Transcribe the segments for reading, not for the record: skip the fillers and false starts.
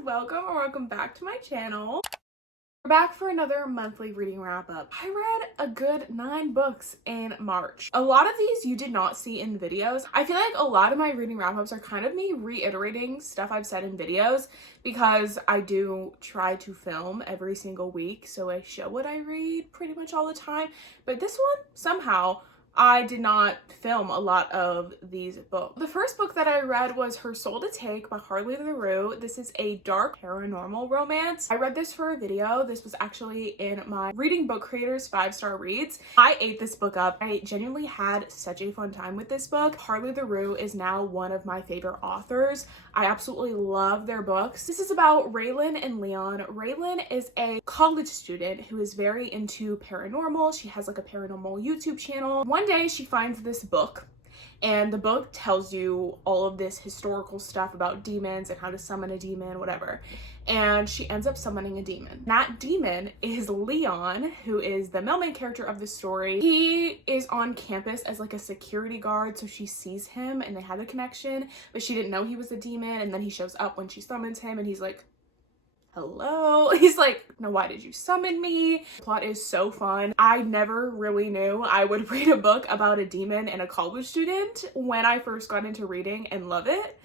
welcome or welcome back to my channel. We're back for another monthly reading wrap up. I read a good 9 books in March. A lot of these you did not see in videos. I feel like a lot of my reading wrap ups are kind of me reiterating stuff I've said in videos because I do try to film every single week, so I show what I read pretty much all the time. But this one, somehow, I did not film a lot of these books. The first book that I read was Her Soul to Take by Harley LaRue. This is a dark paranormal romance. I read this for a video. This was actually in my Reading Book Creators 5-star reads. I ate this book up. I genuinely had such a fun time with this book. Harley LaRue is now one of my favorite authors. I absolutely love their books. This is about Raylan and Leon. Raylan is a college student who is very into paranormal. She has like a paranormal YouTube channel. One day she finds this book, and the book tells you all of this historical stuff about demons and how to summon a demon, whatever. And she ends up summoning a demon. That demon is Leon, who is the main character of the story. He is on campus as like a security guard, so she sees him and they had a connection, but she didn't know he was a demon. And then he shows up when she summons him and he's like, hello. He's like, no, why did you summon me? The plot is so fun. I never really knew I would read a book about a demon and a college student when I first got into reading and love it.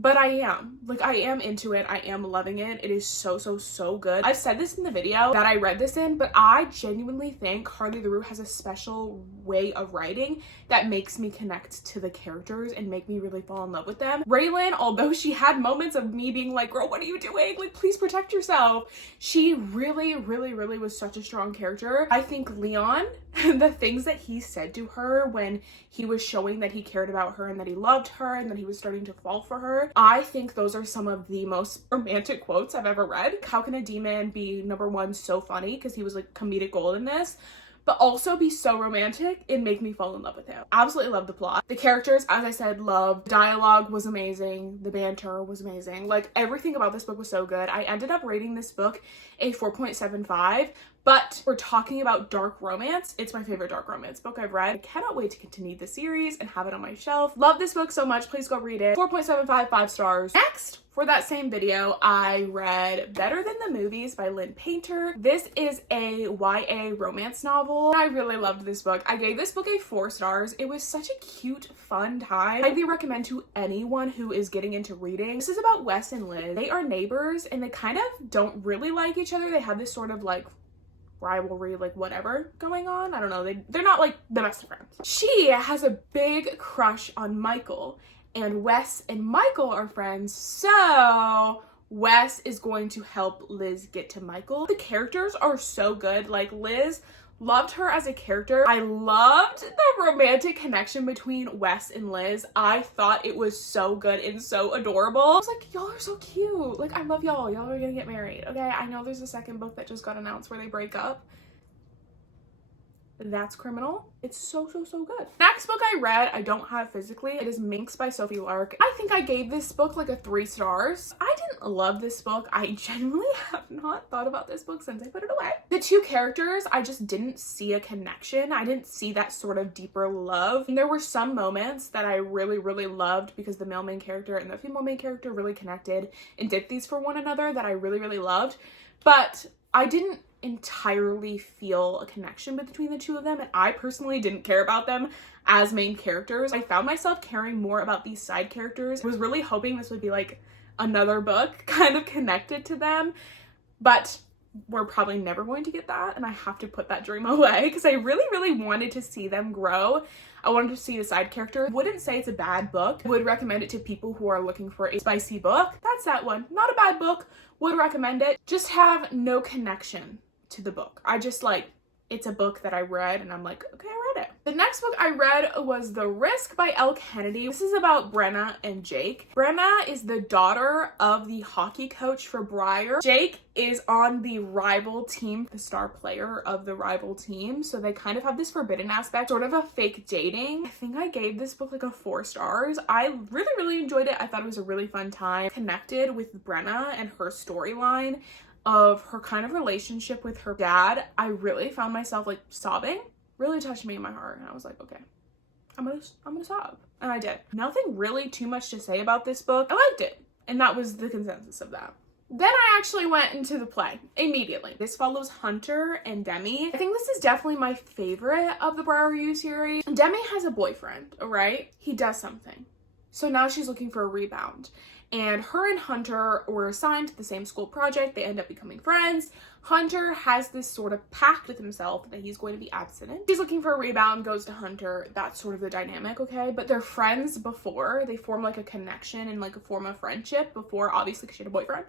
But I am into it. I am loving it. It is so good. I've said this in the video that I read this in, but I genuinely think Harley LaRue has a special way of writing that makes me connect to the characters and make me really fall in love with them. Raylan, although she had moments of me being like, girl, what are you doing? Like, please protect yourself. She really was such a strong character. I think Leon, the things that he said to her when he was showing that he cared about her and that he loved her and that he was starting to fall for her, I think those are some of the most romantic quotes I've ever read. How can a demon be, number one, so funny because he was like comedic gold in this, but also be so romantic and make me fall in love with him. Absolutely love the plot. The characters, as I said, loved. Dialogue was amazing. The banter was amazing. Like, everything about this book was so good. I ended up rating this book a 4.75, but we're talking about dark romance. It's my favorite dark romance book I've read. I cannot wait to continue the series and have it on my shelf. Love this book so much. Please go read it. 4.75, 5 stars. Next, for that same video, I read Better Than the Movies by Lynn Painter. This is a YA romance novel. I really loved this book. I gave this book a 4 stars. It was such a cute, fun time. I highly recommend to anyone who is getting into reading. This is about Wes and Liz. They are neighbors and they kind of don't really like each other. They have this sort of like rivalry, like whatever going on. I don't know. They're not like the best of friends. She has a big crush on Michael, and Wes and Michael are friends, so Wes is going to help Liz get to Michael. The characters are so good. Like, Liz, loved her as a character. I loved the romantic connection between Wes and Liz. I thought it was so good and so adorable. I was like, y'all are so cute. Like, I love y'all. Y'all are gonna get married. Okay, I know there's a second book that just got announced where they break up. That's criminal. It's so good. Next book I read, I don't have physically. It is Minx by Sophie Lark. I think I gave this book like a 3 stars. I didn't love this book. I genuinely have not thought about this book since I put it away. The 2 characters, I just didn't see a connection. I didn't see that sort of deeper love. And there were some moments that I really loved because the male main character and the female main character really connected and did things for one another that I really loved. But I didn't entirely feel a connection between the 2 of them, and I personally didn't care about them as main characters. I found myself caring more about these side characters. I was really hoping this would be like another book kind of connected to them, but we're probably never going to get that, and I have to put that dream away because I really wanted to see them grow. I wanted to see the side character. Wouldn't say it's a bad book. Would recommend it to people who are looking for a spicy book. That's that one. Not a bad book. Would recommend it. Just have no connection to the book. I just like, it's a book that I read and I'm like, okay, I read it. The next book I read was The Risk by Elle Kennedy. This is about Brenna and Jake. Brenna is the daughter of the hockey coach for Briar. Jake is on the rival team, the star player of the rival team. So they kind of have this forbidden aspect, sort of a fake dating. I think I gave this book like a 4 stars. I really enjoyed it. I thought it was a really fun time. Connected with Brenna and her storyline of her kind of relationship with her dad. I really found myself like sobbing. Really touched me in my heart, and I was like, okay, I'm gonna sob. And I did. Nothing really too much to say about this book. I liked it, and that was the consensus of that. Then I actually went into the play immediately. This follows Hunter and Demi. I think this is definitely my favorite of the byeeeeeee series. Demi has a boyfriend, right? He does something. So now she's looking for a rebound. And her and Hunter were assigned to the same school project. They end up becoming friends. Hunter has this sort of pact with himself that he's going to be abstinent. She's looking for a rebound, goes to Hunter. That's sort of the dynamic, okay? But they're friends before. They form like a connection and like a form of friendship before, obviously, because she had a boyfriend.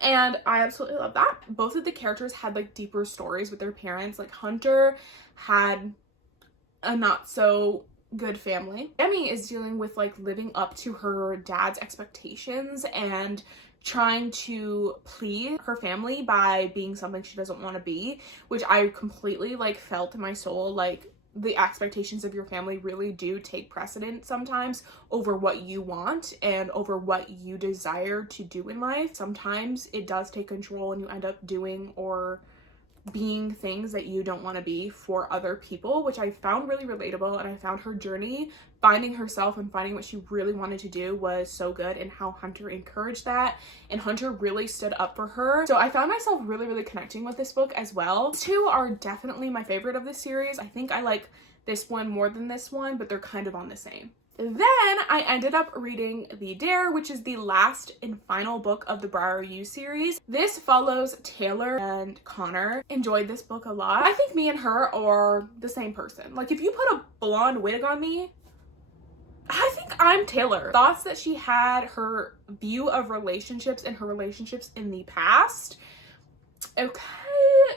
And I absolutely love that. Both of the characters had like deeper stories with their parents. Like Hunter had a not so good family. Demi is dealing with like living up to her dad's expectations and trying to please her family by being something she doesn't want to be, which I completely like felt in my soul. Like the expectations of your family really do take precedent sometimes over what you want and over what you desire to do in life. Sometimes it does take control and you end up doing or being things that you don't want to be for other people, which I found really relatable. And I found her journey finding herself and finding what she really wanted to do was so good, and how Hunter encouraged that and Hunter really stood up for her. So I found myself really connecting with this book as well. These two are definitely my favorite of this series. I think I like this one more than this one, but they're kind of on the same. Then I ended up reading The Dare, which is the last and final book of the byeeeeeee series. This follows Taylor and Connor. Enjoyed this book a lot. I think me and her are the same person. Like if you put a blonde wig on me, I think I'm Taylor. Thoughts that she had, her view of relationships and her relationships in the past. Okay,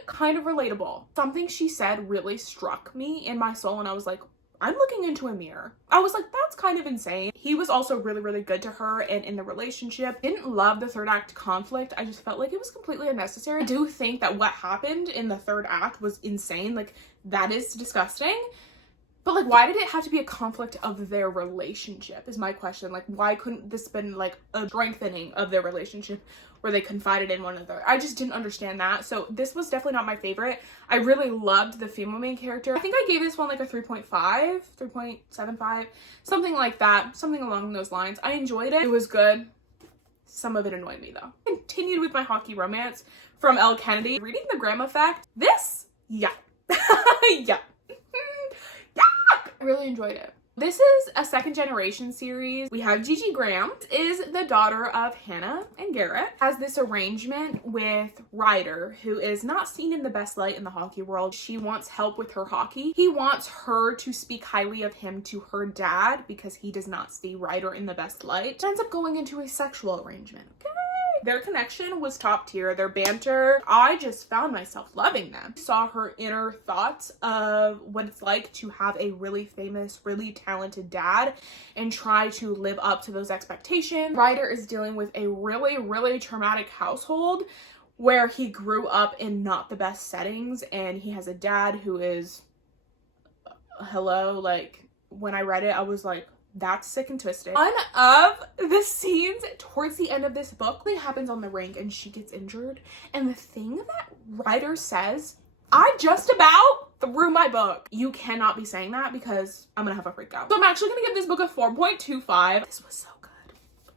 kind of relatable. Something she said really struck me in my soul and I was like, I'm looking into a mirror. I was like, that's kind of insane. He was also really good to her and in the relationship. Didn't love the third act conflict. I just felt like it was completely unnecessary. I do think that what happened in the third act was insane. Like that is disgusting. But like, why did it have to be a conflict of their relationship is my question. Like, why couldn't this been like a strengthening of their relationship where they confided in one another? I just didn't understand that. So this was definitely not my favorite. I really loved the female main character. I think I gave this one like a 3.5, 3.75, something like that, something along those lines. I enjoyed it. It was good. Some of it annoyed me though. Continued with my hockey romance from Elle Kennedy. Reading The Graham Effect. This, yeah. Yeah. I really enjoyed it. This is a second generation series. We have Gigi Graham, is the daughter of Hannah and Garrett, has this arrangement with Ryder, who is not seen in the best light in the hockey world. She wants help with her hockey. He wants her to speak highly of him to her dad because he does not see Ryder in the best light. It ends up going into a sexual arrangement. Okay. Their connection was top tier. Their banter, I just found myself loving them. Saw her inner thoughts of what it's like to have a really famous, really talented dad and try to live up to those expectations. Ryder is dealing with a really traumatic household where he grew up in not the best settings and he has a dad who is, hello, like when I read it, I was like, that's sick and twisted. One of the scenes towards the end of this book happens on the rink and she gets injured. And the thing that Ryder says, I just about threw my book. You cannot be saying that because I'm gonna have a freak out. So I'm actually gonna give this book a 4.25. This was so good.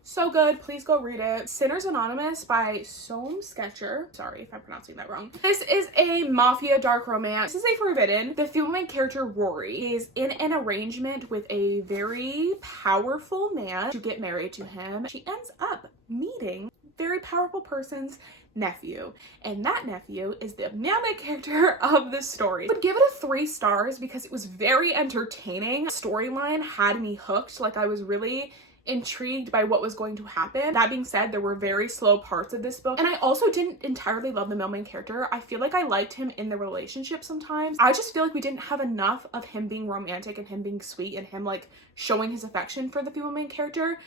So good. Please go read it. Sinners Anonymous by Soam Sketcher. Sorry if I'm pronouncing that wrong. This is a mafia dark romance. This is a forbidden. The female main character, Rory, is in an arrangement with a very powerful man to get married to him. She ends up meeting a very powerful person's nephew, and that nephew is the male main character of the story. I would give it a 3 stars because it was very entertaining. Storyline had me hooked. Like I was really intrigued by what was going to happen. That being said, there were very slow parts of this book, and I also didn't entirely love the male main character. I feel like I liked him in the relationship sometimes. I just feel like we didn't have enough of him being romantic and him being sweet and him like showing his affection for the female main character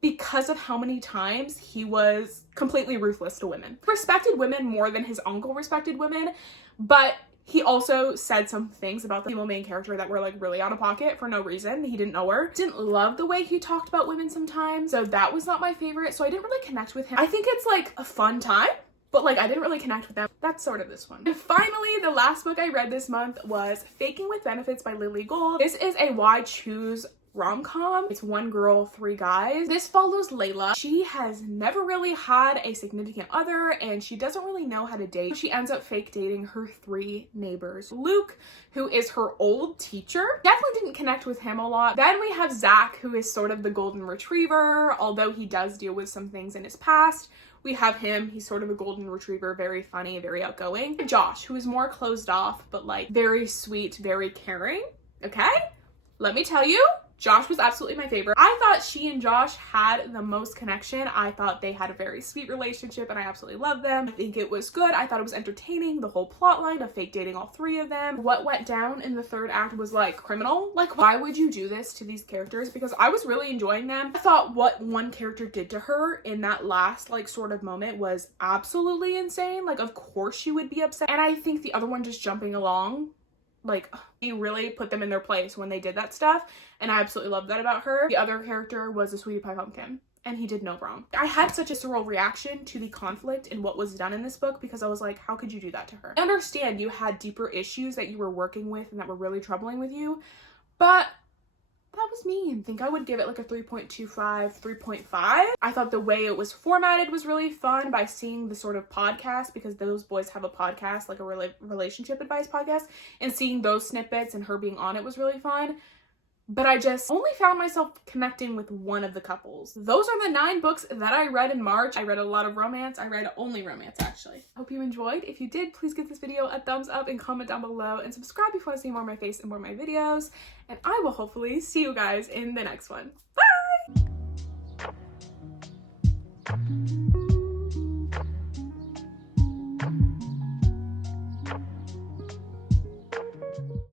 because of how many times he was completely ruthless to women. Respected women more than his uncle respected women, but he also said some things about the female main character that were like really out of pocket for no reason. He didn't know her. Didn't love the way he talked about women sometimes. So that was not my favorite. So I didn't really connect with him. I think it's like a fun time, but like I didn't really connect with them. That's sort of this one. And finally, the last book I read this month was Faking with Benefits by Lily Gold. This is a why choose rom-com. It's one girl, three guys. This follows Layla. She has never really had a significant other and she doesn't really know how to date. She ends up fake dating her three neighbors. Luke, who is her old teacher, definitely didn't connect with him a lot. Then we have Zach, who is sort of the golden retriever, although he does deal with some things in his past. We have him, he's sort of a golden retriever, very funny, very outgoing. And Josh, who is more closed off, but like very sweet, very caring, okay? Let me tell you, Josh was absolutely my favorite. I thought she and Josh had the most connection. I thought they had a very sweet relationship and I absolutely loved them. I think it was good. I thought it was entertaining, the whole plot line of fake dating all three of them. What went down in the third act was like criminal. Like, why would you do this to these characters? Because I was really enjoying them. I thought what one character did to her in that last like sort of moment was absolutely insane. Like, of course she would be upset. And I think the other one just jumping along, like, he really put them in their place when they did that stuff, and I absolutely loved that about her. The other character was a sweetie pie pumpkin, and he did no wrong. I had such a visceral reaction to the conflict and what was done in this book because I was like, how could you do that to her? I understand you had deeper issues that you were working with and that were really troubling with you, but that was mean. I think I would give it like a 3.25, 3.5. I thought the way it was formatted was really fun by seeing the sort of podcast, because those boys have a podcast, like a relationship advice podcast, and seeing those snippets and her being on it was really fun. But I just only found myself connecting with one of the couples. Those are the 9 books that I read in March. I read a lot of romance. I read only romance, actually. Hope you enjoyed. If you did, please give this video a thumbs up and comment down below and subscribe if you want to see more of my face and more of my videos. And I will hopefully see you guys in the next one. Bye!